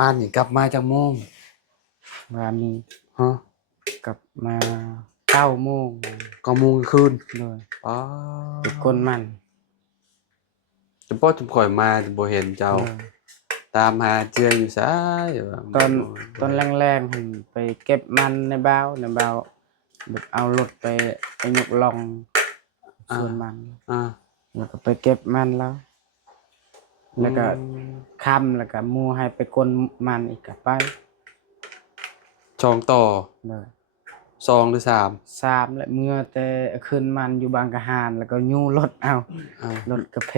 บ้านนี่กลับมาจากโมงวันนี้ฮะกลับมา9 โมงก็โมงคืนเลยอ๋อเป็นคนมันจะพ่อจุ่มข่อยมาจะบ่เห็นเจ้าเลยตามหาเจืออยู่ซ้ายว่าตอนบ่เห็นแรงๆผมไปเก็บมันในบ้าวแบบเอารถไปยกลองสวนมันอ่าแล้วก็ไปเก็บมันแล้วก็ค่ำแล้วก็มูให้ไปกลนมันอีกก็ไปจองต่อเลยสองหรือสาม3และเมื่อแต่ขึ้นมันอยู่บางกะหานแล้วก็ยูรถเอาอ่ารถกระเพ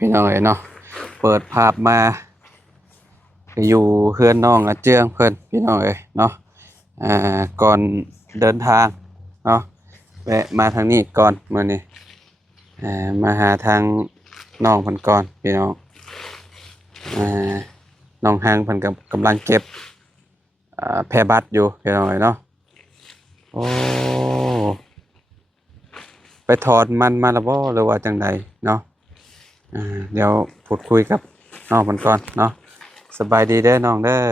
พี่น้องเอ้ยเนาะเปิดภาพมาอยู่เฮือนน้องอาเจืองเพิ่นพี่น้องเอ้ยเนาะก่อนเดินทางเนาะแวะมาทางนี้ก่อนมื้อนี้มาหาทางน้องเพิ่นก่อนพี่น้องน้องหางเพิ่นกำลังเก็บแพร่บัตรอยู่พี่น้องเอ้ยเนาะโอ้ไปถอนมันมาแล้วบ่หรือว่าจังใดเนาะเดี๋ยวพูดคุยกับน้องเพิ่นก่อนเนาะสบายดีเด้อน้องเด้อ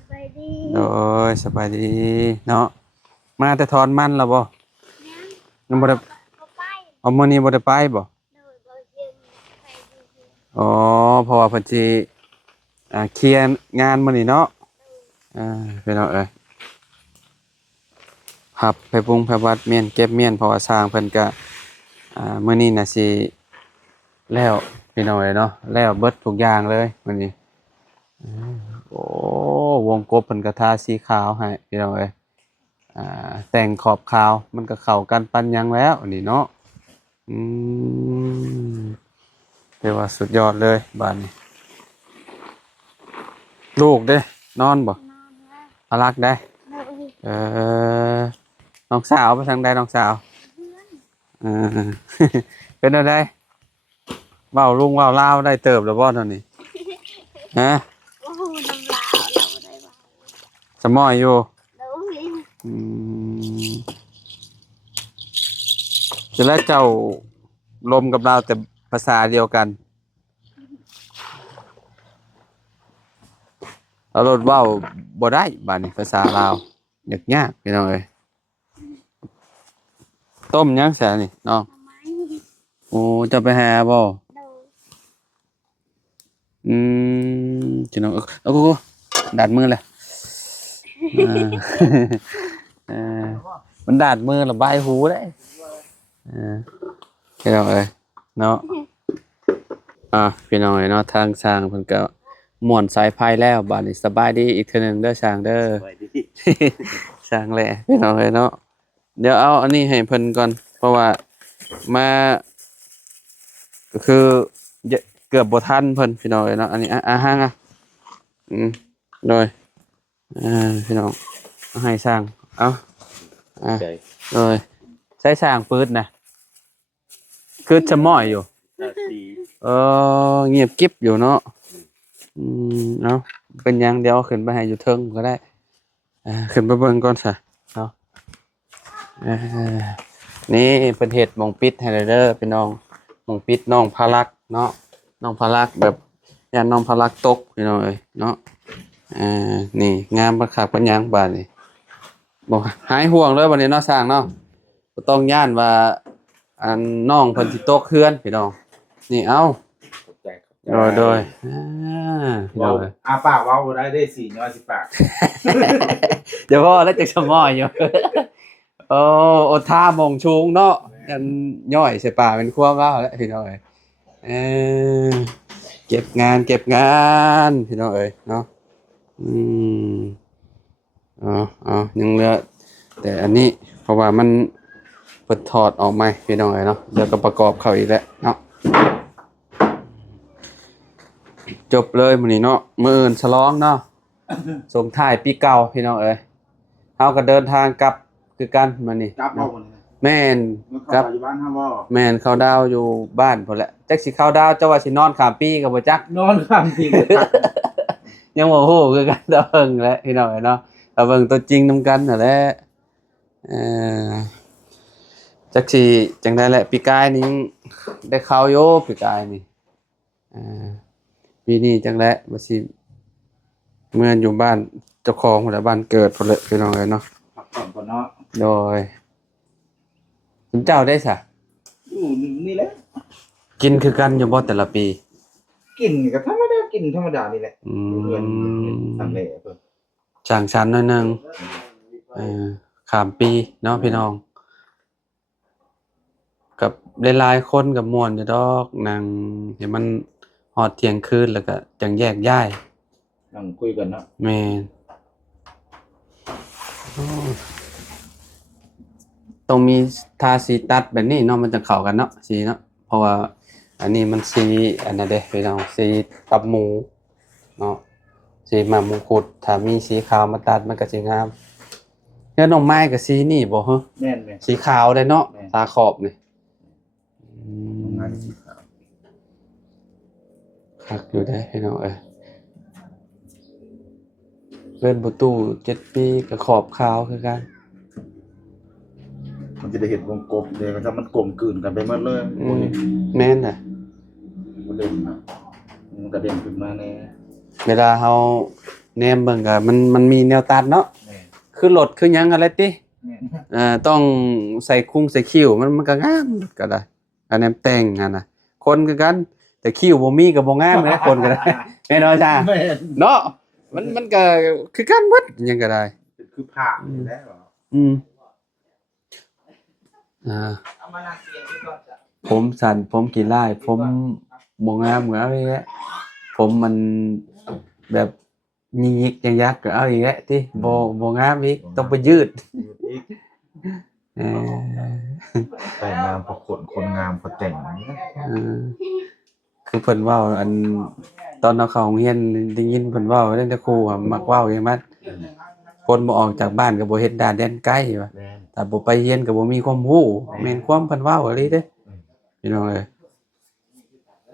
สบายดีโอ้ยสบายดีเนาะมาแต่ถอนมันแล้วบ่ยังบ่ได้ก็ไปเอามื้อนี้บ่ได้ไปบ่โดยบริเวณไปดูดูอ๋อเพราะว่าเพิ่นสิเคลียร์งานมื้อนี้เนาะพี่น้องเอ้ยครับไปปรุงไปวัดเมียนเก็บเมียนเพราะว่าสร้างเพิ่นก็มื้อนี้น่ะสิแล้วพี่น้องเอ้ยเนาะแล้วเบิดทุกอย่างเลยมื้อนี้โอ้วงกบเพิ่นก็ทาสีขาวให้พี่น้องเอ้ยแต่งขอบขาวมันก็เข้ากันปานหยังแล้วอันนี้เนาะอืมเรียกว่าสุดยอดเลยบ้านนี้ลูกเด้นอนบ่นอนแล้วพารักได้โดยเออน้องสาวไปทางใดน้องสาวเพื่อน เออ เป็นอะไรเว้าลุงเว้าลาวได้เติบแล้วบ่ตอนนี้ฮะ โอ้โหน้ำลาวเราได้บ้างสมอยอยู่โดยอืมจะแล้วเจ้าลมกับเราแต่ภาษาเดียวกันเอารถเว้าบ่ได้บัดนี้ภาษาลาวยากพี่น้องเอ้ยต้มยังแซ่นี่น้องทำไมโอ้จะไปหาบ่โดยอืพี่น้องเอากูดัดมือเลยอ่า เออมันดัดมือระบายหูได้พี่น้องเอ้ยเนาะพี่น้องเอ้ยเนาะทางสร้างเพิ่นก็ม่วนสายไฟแล้วบัดนี้สบายดีอีกเทื่อนึงเด้อสร้างเด้อ สบายดี สร้างแหละพี่น้องเอ้ยเนาะเดี๋ยวเอาอันนี้ให้เพิ่นก่อนเพราะว่ามาก็คือเกือบบ่ทันเพิ่นพี่น้องเอ้ยเนาะอันนี้ห่างโดยพี่น้องเอาให้สร้างเอาใจ โดยใช้สร้างปืดนะคือจะม้อยอยู่ราศี เงียบกิ๊บอยู่เนาะเอาเป็นหยังเดี๋ยวเอาขึ้นไปให้อยู่เทิงก็ได้ขึ้นไปเบิ่งก่อนซะเนาะนี่เป็นเห็ดหม่องปิดให้เด้อพี่น้องหม่องปิดน้องพารักเนาะน้องพารักแบบย่านน้องพารักตกพี่น้องเอ้ยเนาะนี่งามบักคักปัญญังบาดนี่บ่หายห่วงเลยบัดนี้เนาะสร้างเนาะบ่ต้องย้านว่าอันน้องเพิ่นสิตกเฮือนพี่น้องนี่เอาขอบใจโดยพี่น้ ว้า อ ว งเอ้ย ปากว้าวได้4น้อย10ปาก เดี๋ยวพ่อแล้วจักสมอยอยู่ โอ้โอท่ามองชุงเนาะกันย่อยใส่ป่าเป็นควงแล้วแหละพี่น้องเอ้ยเออเก็บงานพี่น้องเอ้ยเนาะอืมยังเหลือแต่อันนี้เพราะว่ามันเปิดถอดออกมาพี่น้องเอ้ยเนาะเดี๋ยวก็ประกอบเข้าอีกแล้วเนาะจบเลยมื้อนี้เนาะมื้ออื่นฉลองเนาะ ส่งท้ายปีเก่าพี่น้องเอ้ยเฮาก็เดินทางกลับคือกันมื้อนี้ จับเอาคนนี้ แม่น มัน ครั เข้า บ อยู่บ้านห้าบ่ แม่นเข้าดาวอยู่บ้านพุ่นแหละจักสิเข้าดาวเจ้าว่าสินอนข้ามปีก็บ่จัก นอนข้างที่จะทัก ยังบ่ฮู้คือกันตาเบิ่งแหละพี่น้องเนาะตาเบิ่งตัวจริงนำกันนั่นแหละเอ่อจักสิจังได๋แหละปีกายนี้ได้เข้าอยู่ปีกายนี่อ่าปีนี้จังได๋บ่สิเมื่ออยู่บ้านเจ้าของพุ่นแหละบ้านเกิดพุ่นแหละพี่น้องเอ้ยเนาะ พักผ่อนก่อนเนาะ โดยคุณเจ้าได้ซะ อยู่นี่แหละ กินคือกันอยู่บ่แต่ละปี กินก็ธรรมดากินธรรมดานี่แหละ อื เพื่อน ม ทำเลยเพิ่น จางชั้นหน่อยหนึงข้ามปีเนาะพี่น้อง กับหลายๆคนกับม่วนอยู่ดอกนั่งให้มันฮอดเที่ยงคืนแล้วก็จังแยกย้าย นั่งคุยกันเนาะ แม่นโอ้ต้องมีทาสีตัดแบบนี้เนาะมันจะเข้ากันเนาะสีเนาะเพราะว่าอันนี้มันสีอันนั้นเด้พี่น้องสีตับหมูเนาะสีหมากมงกุฎถ้ามีสีขาวมาตัดมันก็สิงามเฮือนน้องไม้ก็สีนี่บ่ฮะ แม่นแม่น สีขาวได้เนาะ แม่น ตาขอบนี่ ทำงานสีขาว คักอยู่ได้พี่น้องเลื่อนประตู7 ปีกับขอบขาวคือกัน มันจะได้เห็นวงกลมเลยถ้ามันกลมกลืนกันไปหมดเลย อืมแม่นน่ะ มันเด่นนะมันกระเด็นขึ้นมาแน่ เวลาเฮาแนมเบิ่งก็มันมีแนวตัดเนาะ แม่น คือรถคือหยังอะไรติ แม่น ต้องใส่คุ้งใส่คิ้วมันก็งามก็ได้อันนั้นแต่งอันน่ะคนคือกัน แต่คิ้วบ่มีก็บ่งามนะคนก็ได้แม่นบ่จ้า แม่น เนาะมันก็คือกันหมดหยังก็ได้ คือผ้าอยู่แล้วเหรอ อืมอ่า เอามานั่งเสียงที่ก่อนจ้ะ ผมสั่นผมกี่ไล่ผมบ่งามเหมือนเอาอีกแล้วผมมันแบบมียิกยักๆก็เอาอีกแล้วที่บ่งามอีกต้องไปยืด อีก เออ แต่งงามพอคนงามพอแต่ง เออคือเพิ่นเว้าอันตอนเราเข้าโรงเรียนได้ยินเพิ่นเว้าตั้งแต่ครูอะมักเว้าอย่างนั้นคนบ่ออกจากบ้านก็บ่เฮ็ดด่านแดนไกลว่า แม่น ถ้าบ่ไปเรียนก็บ่มีความรู้แม่นความเพิ่นเว้าอีหลีเด้พี่น้องเอ้ย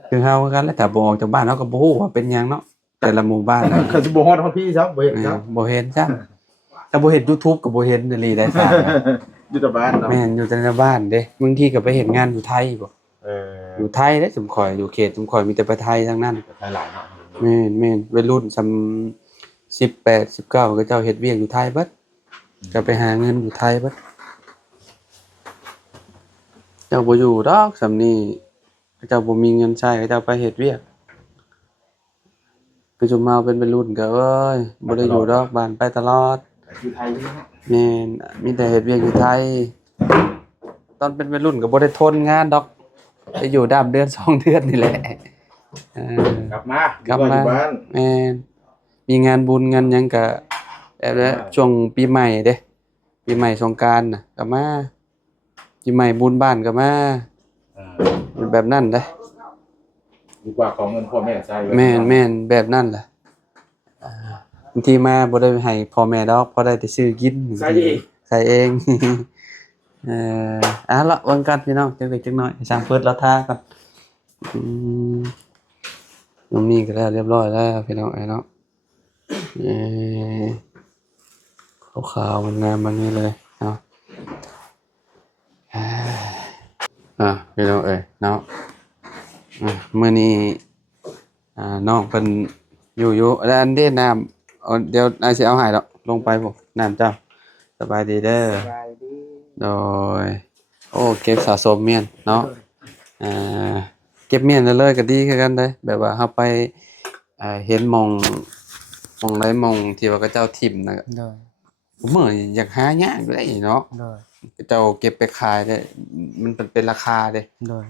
คือเฮาคือกันแหล้วถ้าบ่ออกจากบ้านเฮาก็บ่ฮู้ว่าเป็นหยังเนาะแต่ละหมู่บ้านน่ะ เขาจะบ่ฮอดเฮาพี่ซับบ่เห็นซับ บ่เห็นจ้ะถ้าบ่เห็น YouTube ก็บ่เห็นอีหลีได้ซ่า อยู่แต่บ้านเนาะ แม่นอยู่แต่ในบ้านเด้บางทีก็ไปเฮ็ดงานอยู่ไทยบ่ เออ อยู่ไทยเด้สุมข่อยอยู่เขตสุมข่อยมีแต่ไปไทยทั้งนั้น ไทยหลายเนาะ แม่นวัยรุ่นซำ18 19ก็เจ้าเฮ็ดเวียกอยู่ไทยเบิดก็ไปหาเงินอยู่ไทยเบิดเจ้าบ่อยู่ดอกซำนี้เจ้าบ่มีเงินใช้เจ้าไปเฮ็ดเวียกคือจุมเมาเป็นวัยรุ่นก็เอ้ยบ่ได้อยู่ดอกบ้านไปตลอด อยู่ไทยนี่นะ แม่นมีแต่เฮ็ดเวียกอยู่ไทย ตอนเป็นวัยรุ่นก็บ่ได้ทนงานดอกไปอยู่ดามเดือน 2 เดือนนี่แหละเออก ลับมาก ลับมา อยู่บ้าน แม่นมีงานบุญงานหยังก็แบบว่าช่วงปีใหม่เด้ปีใหม่สงกรานต์น่ะก็มาปีใหม่บุญบ้านก็มา อ่า แบบนั้นเด้ ดีกว่าของเงินพ่อแม่ใช้ไว้ แม่นแบบนั้นแหละบางทีมาบ่ได้ให้พ่อแม่ดอกพอได้แต่ซื้อกิน ใช้เอง ใส่เอง เอ่ละเบิ่งกันพี่น้องจักเล็กจักน้อยให้ช่างเปิดเราทาก่อนน้องนี่ก็แล้วเรียบร้อยแล้วพี่น้องไอ้เนาะขาวๆมันงามแบบนี้เลยเนาะพี่น้องเอ้ยเนาะมื้อนี้น้องเพิ่นอยู่แล้วอันเด้น้ำเอาเดี๋ยวอาสิเอาให้ดอกลงไปบ่น้ำเจ้าสบายดีเด้อ สบายดี โดยโอ้เก็บสะสมเมียนเนาะเก็บเมียนเลยก็ดีคือกันเด้แบบว่าเฮาไปเห็นหม่องใดหม่องที่ว่าเขาเจ้าทิ่มน่ะ โดย ผมมื้อนี้อยากหายากอยู่ได้เนาะ โดย เขาเจ้าเก็บไปขายได้มันเป็นราคาเด้ โดย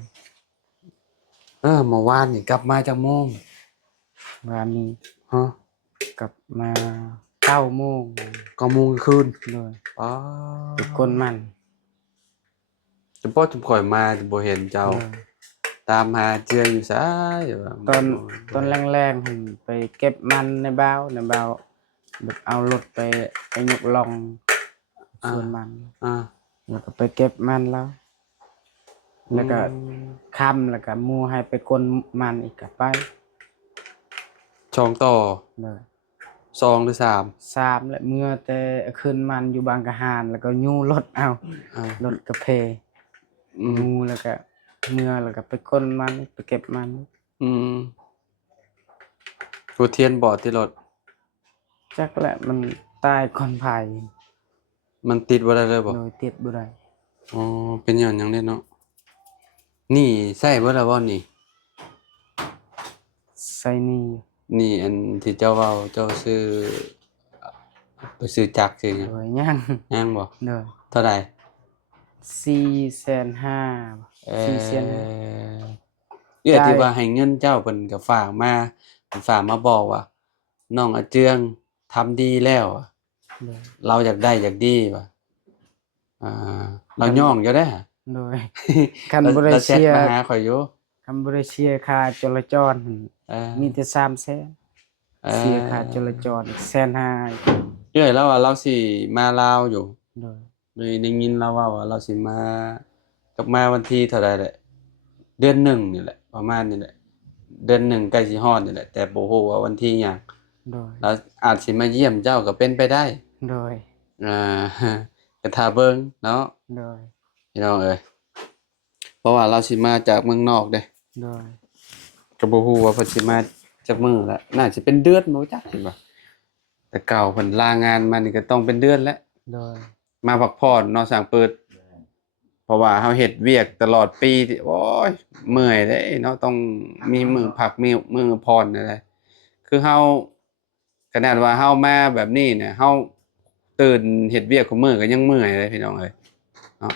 เมื่อวานนี่กลับมาจากโมง วันนี้ ฮะ กลับมา9 โมง 9 โมงคืน โดย อ๋อ ทุกคนมัน เฉพาะจุมข่อยมาจะบ่เห็นเจ้า โดย ตามหาเจืออยู่ซ้ายว่า ตอนแรงๆผมไปเก็บมันในบ้าวแบบเอารถไปยกลองส่วนมัน อ่า แล้วก็ไปเก็บมันแล้ว แล้วก็ค่ำแล้วก็หมู่ให้ไปกลมันอีกก็ไป ช่องต่อ เลย 2หรือ3 3และเมื่อแต่ขึ้นมันอยู่บางกะหานแล้วก็ยูรถเอา อ่าร ถกระเพ อืม ยูแล้วก็เมื่อแล้วก็ไปกลมันไปเก็บมัน อืมผู้เทียนบอดที่รถ จักแหละมันตายก่อนภัย มันติดบ่ได้เลยบ่ โดยติดบ่ได้ อ๋อเป็นหยังเด้เนาะนี่ใช้เบิดแล้วบ่นี่ ใส่นี่ นี่อันที่เจ้าเว้าเจ้าซื้อไปซื้อจักรซื้อหยัง โดยยัง ยังบ่ โดย เท่าใด 450,000 เอ่ 400,000 เอื้อที่ว่าให้เงินเจ้าเพิ่นก็ฝากมาเพิ่นฝากมาบอกว่าน้องอาเจืองทำดีแล้วอะ โดย เราอยากได้อยากดีว่ะอ่าเราย่องอยู่เด้อ โดย คันบ่ได้ เราแชท เชียร์ มาหาข่อยอยู่ คันบ่ได้เชียร์ค่าจราจร เออ มีแต่300,000เสียค่าจราจรอีก150,000 เอ้ยแล้วว่าเราสิมาลาวอยู่ โดย เลยได้ยินเราว่าเราสิมากับมาวันที่เท่าใดแหละเดือนหนึ่งนี่แหละประมาณนี้แหละเดือนหนึ่งใกล้สิฮอดนี่แหละแต่บ่ฮู้ว่าวันที่หยัง โดย เราอาจสิมาเยี่ยมเจ้าก็เป็นไปได้ โดย อ่า ก็ท่าเบิ่งเนาะ โดย พี่น้องเอ้ยเพราะว่าเราสิมาจากเมืองนอกเด้ โดย ก็บ่ฮู้ว่าเพิ่นสิมาจักมื้อแล้วน่าสิเป็นเดือนบ่จักเห็นบ่แต่เก่าเพิ่นลางานมานี่ก็ต้องเป็นเดือนแล้ว โดย มาพักผ่อนเนาะสร้างเปิด เพราะว่าเฮาเฮ็ดเวียกตลอดปีที่โอ้ยเมื่อยเด้เนาะต้องมีมื้อพักมีมื้อผ่อนนั่นแหละคือเฮาขนาดว่าเฮามาแบบนี้เนี่ยเฮาตื่นเฮ็ดเวียกของมื้อก็ยังเมื่อยเลยพี่น้องเอ้ยเนาะ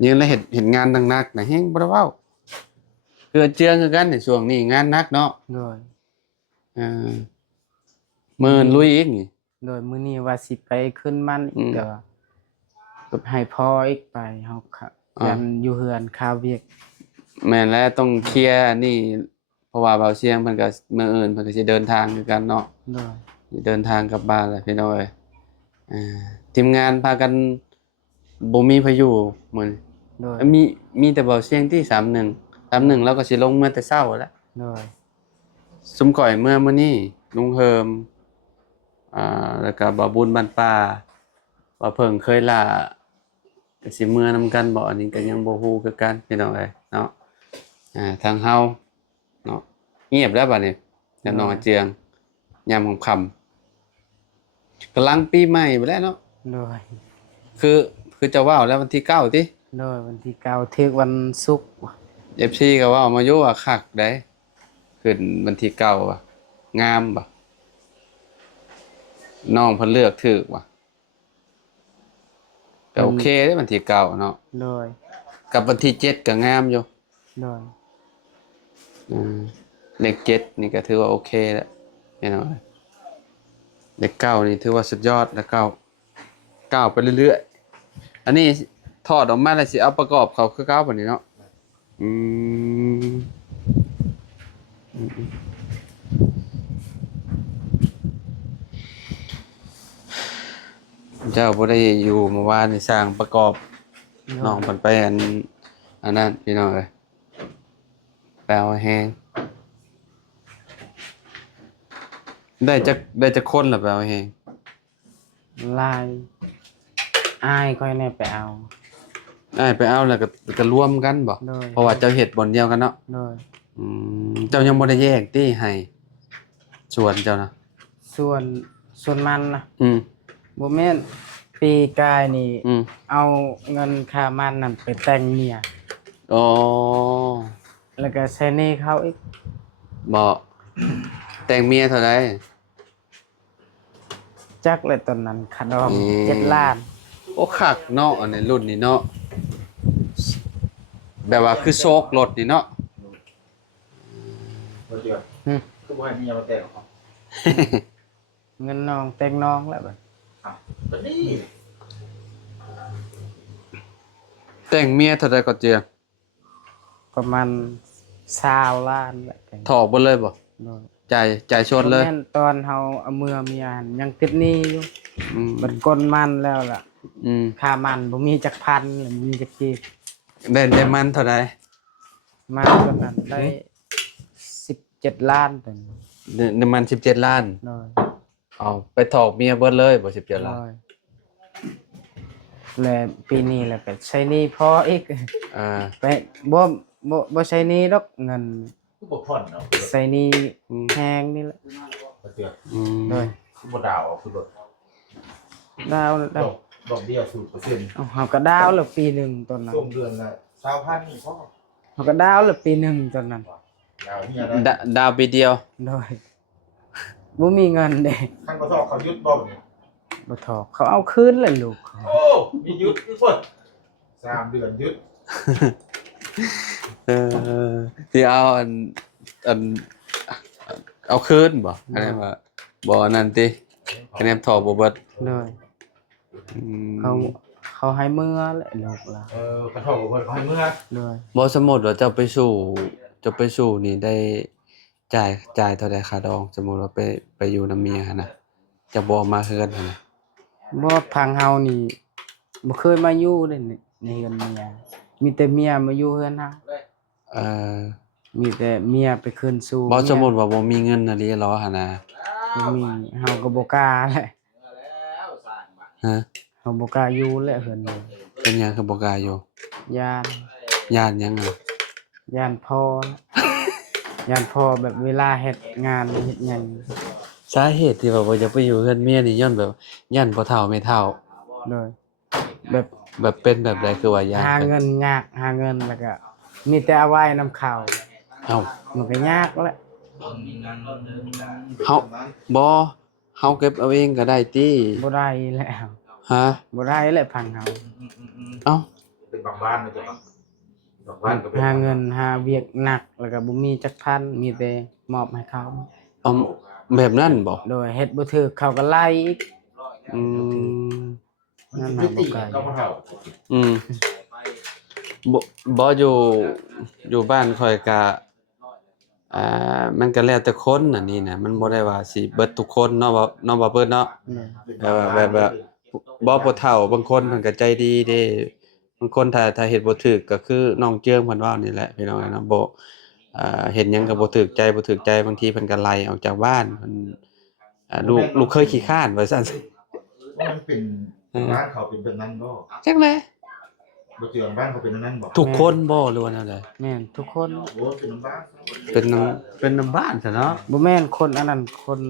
นี่แล้วเฮ็ดงานหนักๆน่ะแฮงบ่ได้เว้าคือเจืองคือกันในช่วงนี้งานหนักเนาะ โดย เออมื้อลุยอีกนี่ โดยมื้อนี้ว่าสิไปขึ้นมันอี อื ก ม ก็ให้พ่ออีกไปเฮาค่ะ อ่า ยันอยู่เฮือนคาเวียก แม่นแล้วต้องเคลียร์อันนี้เพราะว่าเบาเสียงเพิ่นก็มื้ออื่นเพิ่นก็สิเดินทางคือกันเนาะ โดย สิเดินทางกลับบ้านแหละพี่น้องเอ้ยทีมงานพากันบ่มีพายุมื้อนี้ โดย มีแต่เบาเสียงที่31แล้วก็สิลงเมื่อแต่เช้าแล้ว โดย ซุมก่อยเมื่อมื้อนี้ลุงเฮิมแล้วก็บ่าวบุญบ้านป่าว่าเพิ่งเคยล่าก็สิเมื่อนำกันบ่อันนี้ก็ยังบ่ฮู้คือกันพี่น้องเอ้ยเนาะทางเฮาเนาะเงียบแล้วบัดนี้แล้วน้องอาเจืองยามค่ำกำลังปีใหม่ไปแล้วเนาะ โดย คือจะว่าวแล้ววันที่9ติ โดยวันที่9ถึงวันศุกร์ FC ก็ว่ามาอยู่ว่าคักได้ขึ้นวันที่9ว่ะงามบ่น้องเพิ่นเลือกถูกว่ะก็โอเคเด้วันที่9เนาะ โดย กับวันที่7ก็งามอยู่ โดย เลข7นี่ก็ถือว่าโอเคแล้วแน่นอนเลข9นี่ถือว่าสุดยอดแล้วก้าวไปเรื่อยๆอันนี้ถอดออกมาแล้วสิเอาประกอบเขาคือเก่าบัดนี้เนาะอืมเจ้าบ่ได้อยู่เมื่อวานนี่สร้างประกอบน้องเพิ่นไปอันนั้นพี่น้องเอ้ยแปลว่าแฮงได้จักคนล่ะแปลว่าแฮง ลายอ้ายค่อยแน่ไปเอา ได้ไปเอาแล้วก็รวมกันบ่ โดย เพราะว่าเจ้าเฮ็ดบ่อนเดียวกันเนาะ โดย เจ้ายังบ่ได้แยกติให้ส่วนเจ้านะ ส่วนมันนะ อืม บ่แม่นปีกายนี่ อืม เอาเงินค่ามันนั่นไปแต่งเมีย อ๋อ แล้วก็ใช้หนี้เขาอีก บ่แต่งเมียเท่าใด จักเลยตอนนั้นขาดอง อืม 7 ล้าน โอ้คักเนาะอันนี้รุ่นนี้เนาะแบบว่าคือโชครถนี่เนาะ บ่เดียว หึ คือบ่ให้เมียมาแต่งหรอก เงินน้องแต่งน้องแล้วบัด อ้าวบัดนี้ แต่งเมียเท่าใดก็เจียง ประมาณ20 ล้านแบบนี้ ถอกเบิดเลยบ่ โดย จ่ายชดเลย บ่แม่นตอนเฮาเอาเมียหั่นยังติดหนี้อยู่ อืม บัดกลมันแล้วล่ะ ค่ามันบ่มีจักพันหรือมีจักกีบ ได้มันเท่าใด มาตอนนั้นได้17 ล้านตอนนั้น ได้มัน17ล้าน โดย เอาไปถอกเมียเบิดเลยบ่17ล้าน โดยและปีนี้แล้วก็ใช้หนี้พออีก อ่า ไปบ่ใช้หนี้ดอกเงิน คือบ่ผ่อนเนาะ ใช้หนี้แพงนี่แหละ บ่เตือน อืม โดย คือบ่ดาวเอาคือรถ ดาว ดอกดอกเบี้ย 0% เอาเฮาก็ดาวแล้วปีหนึงตอนนั้น ส่งเดือนละ 20,000นี่พอ เฮาก็ดาวแล้วปีหนึงตอนนั้น ดาวเนี่ยได้ ดาวปีเดียว โดยบ่มีเงินเด้ คันบ่ทอกเขายึดบ่เนี่ย บ่ถอกเขาเอาคืนเลยลูก โอ้มียึดคือเพิ่น3 เดือนยึด เออที่เอาอันเอาคืนบ่อันนั้นว่าบ่อันนั้นติคะแนนถอกบ่เบิด โดย อืม เขาให้เมื่อแหละลูกล่ะ กระทอกบ่เพิ่นเขาให้เมื่อ โดย บ่สมมุติว่าเจ้าไปสู่นี่ได้จ่ายเท่าใดค่าดอง สมมุติว่าไปอยู่นำเมียหั่นน่ะจะบ่เอามาเฮือนหั่นน่ะ บ่พังเฮานี่บ่เคยมาอยู่เด้ในเฮือนเมียมีแต่เมียมาอยู่เฮือนเฮา เอ่อ มีแต่เมียไปคืนสู่ บ่สมมุ เย ติว่าบ่มีเงินน่ะลีหรอหั่นน่ะ บ่มีเฮาก็บ่กล้าแหละ ฮะ เฮาบ่กล้าอยู่แหละเฮือนนี่ เป็นหยังคือบ่กล้าอยู่ ย่าน ย้านหยังอ่ะ ย่านพ่อนะย่านพ่อแบบเวลาเฮ็ดงานเฮ็ดหยัง สาเหตุที่ว่าบ่อยากไปอยู่เฮือนเมียนี่ย้อนแบบย้านพ่อเฒ่าแม่เฒ่า โดยแบบ แบบเป็นแบบใดคือว่าย้าน หาเงินยากหาเงินแล้วก็มีแต่เอาไว้นำข้าว เอ้า มันก็ยากแหละ เฮาบ่เฮาเก็บเอาเองก็ได้ติ บ่ได้แล้ว ฮะ บ่ได้แล้วพังเฮา เอ้า เป็นบางบ้านนะจ๊ะบางบ้านก็เป็น หาเงินหาเวียกหนักแล้วก็บ่มีจักพันมีแต่มอบให้เขา เอาแบบนั้นบ่ โดยเฮ็ดบ่ถูกเขาก็ไล่อีก อืม นั่น ยุ น่ะบ่ ติ ไกล ก็บ่เท่า อืมบ่อยู่บ้านข่อยก็มันก็แล้วแต่คนอันนี้นะมันบ่ได้ว่าสิเบิดทุกคนเนาะบ่เบิดเนาะ แบบบ่ผู้เฒ่าบางคนเพิ่นก็ใจดีเด้บางคนถ้าเฮ็ดบ่ถูกก็คือน้องเจิงเพิ่นเว้านี่แหละพี่น้องเนาะบ่เฮ็ดหยังก็บ่ถูกใจบางทีเพิ่นก็ไล่ออกจากบ้านเพิ่นลูกเคยขี้คร้านว่าซั่น ว่ามันเป็นบ้านเขาเป็นแบบนั้นบ่ จักแล บ่เจืองบ้านเขาเป็นแบบนั้นบ่ ทุกคนบ่หรือว่าแนวใด แม่นทุกคน โอ้เป็นบ้าน เป็นน้ำบ้านซะเนาะ บ่แม่นคนอันนั้นคน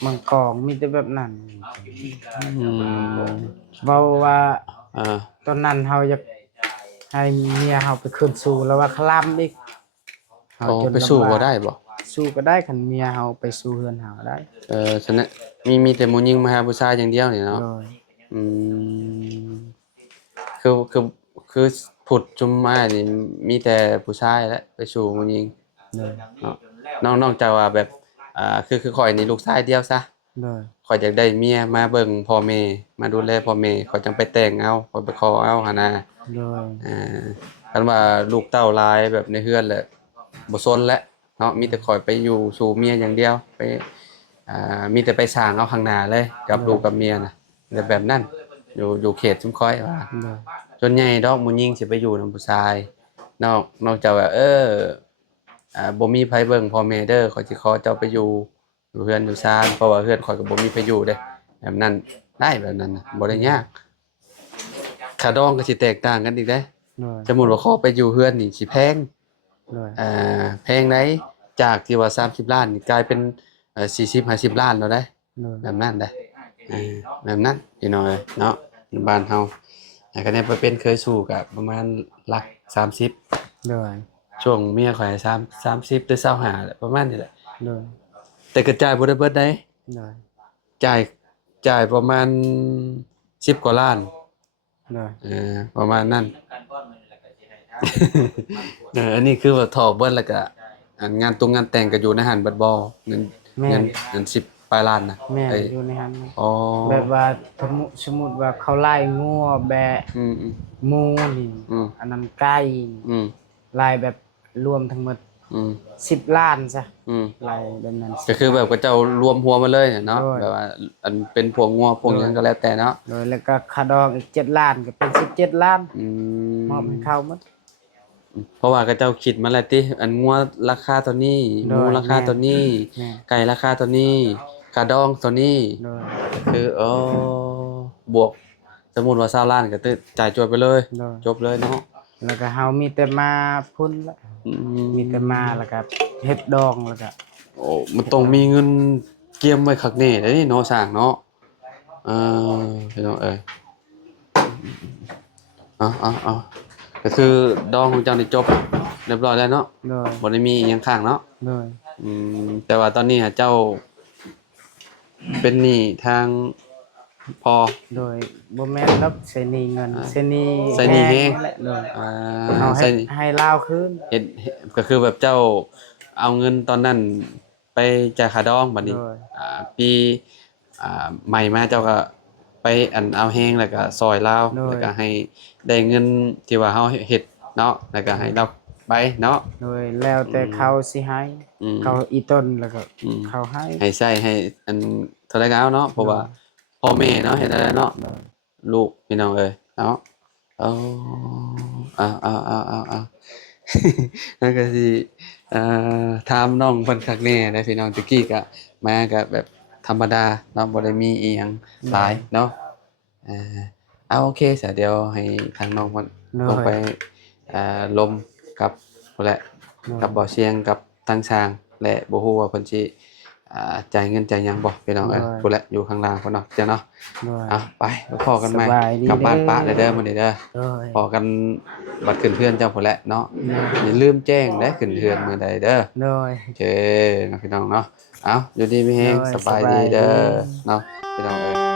เมืองกองมีแต่แบบนั้น อืม เว้าว่า อ่า ตอนนั้นเฮาอยากให้เมียเฮาไปคืนสู่แล้วว่าคลำอีกเฮา เขา จน ไปสู้ ลำบาก บ่ได้บ่ สู้ก็ได้คันเมียเฮาไปสู่เฮือนเฮาได้ ฉะนั้นมีแต่ผู้หญิงมาหาผู้ชายอย่างเดียวนี่เนาะ โดย อืมคือผุดจุมมานี่มีแต่ผู้ชายแหละไปสู่ผู้หญิง โดย เนาะนอกจากว่าแบบคือข้อยนี่ลูกชายเดียวซะ โดย ข้อยอยากได้เมียมาเบิ่งพ่อแม่มาดูแลพ่อแม่ข้อยจังไปแต่งเอาข้อยไปขอเอาหั่นน่ะ โดย คันว่าลูกเต้าหลายแบบในเฮือนแหละบ่ซนแล้วเนาะมีแต่ข้อยไปอยู่สู่เมียอย่างเดียวไปมีแต่ไปสร้างเอาข้างหน้าเลยกับลูกกับเมียน่ะแบบนั้นอยู่เขตชุมคอยว่า โดย ส่วนใหญ่ดอกผู้หญิงสิไปอยู่นำผู้ชาย นอกจากว่าบ่มีไผเบิ่งพ่อแม่เด้อข้อยสิขอเจ้าไปอยู่เฮือนอยู่ซานเพราะว่าเฮือนข้อยก็บ่มีไผอยู่เด้แบบนั้นได้แบบนั้นน่ะบ่ได้ยากค่าดองก็สิแตกต่างกันอีกเด้ โดย สมมุติว่าขอไปอยู่เฮือนนี่สิแพง โดย แพงไหนจากที่ว่า30ล้านนี่กลายเป็น40-50ล้านแล้วได้ โดย แบบนั้นได้แบบนั้นพี่น้อยเนาะบ้านเฮาก็ได้ไปเป็นเคยสู้ก็ประมาณหลัก30 โดย ช่วงเมียข่อย30หรือ25แหละประมาณนี้แหละ โดย แต่กระจายบ่ได้เบิดได้ โดย จ่ายประมาณ10กว่าล้าน โดย ประมาณนั้น อันนี้คือว่าถอกเบิดแล้วก็งานงานแต่งก็อยู่ในหันเบิดบ่เงิน แม่ เงิน10ปลายล้านนะ แม่น เอ้ย อยู่ในหัน อ๋อ แบบว่าสมมุติว่าเขาไล่งัวแบะ อืม หมูนี่ อืม อันนั้นไก่นี่ อืม ไล่แบบรวมทั้งหมด อืม 10 ล้านซะ อืม ไรแบบนั้น ก็คือแบบก็เจ้ารวมหัวมาเลยเนาะ โดย แบบว่าอันเป็นพวกงัวพวกหยังก็แล้วแต่เนาะ โดยแล้วก็ค่าดองอีก7 ล้านก็เป็น17 ล้าน อื มอบให้เขาหมด เพราะว่าก็เจ้าคิดมาแล้วติอันงัวราคาเท่านี้ห โด มู ย ราคาเท่านี้ แม่ ไก่ราคาเท่านี้กระดองเท่านี้ โดย คือบวกสมมุติว่า20ล้านก็ตึจ่ายจวดไปเลย โดย จบเลยเนาะ แล้วก็เฮามีแต่มาพุ่นละ อื มีแต่มาแล้วก็เฮ็ดดองแล้วก็ โอ้มันต้องมีเงินเกียมไว้คักแน่เด้นี่เนาะสร้างเนาะเอพี่น้องเอ้ยเอาก็คือดองของเจ้านี่จบเรียบร้อยแล้วเนาะ โดย บ่ได้มีอิหยังค้างเนาะ โดย แต่ว่าตอนนี้หาเจ้าเป็นหนี้ทางพอ โดยบ่แม่นรับใช้หนี้เงิน อ่า ใช้หนี้ ใช้หนี้แฮง แหละโดย อ่า เอา ใส่ ให้ลาวคืน เฮ็ดก็คือแบบเจ้าเอาเงินตอนนั้นไปจ่ายค่าดองบัดนี้ โดย ปีใหม่มาเจ้าก็ไปอันเอาแฮงแล้วก็ซอยลาว โดย แล้วก็ให้ได้เงินที่ว่าเฮาเฮ็ดเนาะแล้วก็ให้เราไปเนาะ โดยแล้วแต่เขาสิให้ อืม เขาอีต้นแล้วก็ อืม เขาให้ ให้ใช้ให้อันเท่าไรก็เอาเนาะเพราะว่าพ่อแม่เนาะเฮ็ดอะไรเนาะ โดย ลูกพี่น้องเอ้ยเนาะเอาเอา นั่นก็สิถามน้องเพิ่นคักแน่ได้พี่น้องตะกี้ก็มาก็แบบธรรมดาเนาะบ่ได้มีอีหยังหลายเนาะเอาโอเคซะเดี๋ยวให้ทางน้องเพิ่น โด ลง ย ไปลมกับพุ่นแหละกับบ่อเสียงกับทางช้างและบ่ฮู้ว่าเพิ่นสิจ่ายเงินจ่ายหยังบ่พี่น้องเอ้ยพุ่นแหละอยู่ข้างล่างพุ่นเนาะจ้ะเนาะ โดย เอาไปแล้วพอกันใหม่ สบายดี กลับบ้าน เด้อ ป้าเด้อมื้อนี้เด้อ โดย พอกันบัดขึ้นเพื่อนเจ้าพุ่นแหละเนาะอย่าลืมแจ้งเด้อขึ้นเพื่อนมื้อใดเด้อ โดย โอเคเนาะพี่น้องเนาะเอาอยู่ดีมีแฮง โดย สบายดี สบายดี เด้อเนาะพี่น้องเอ้ย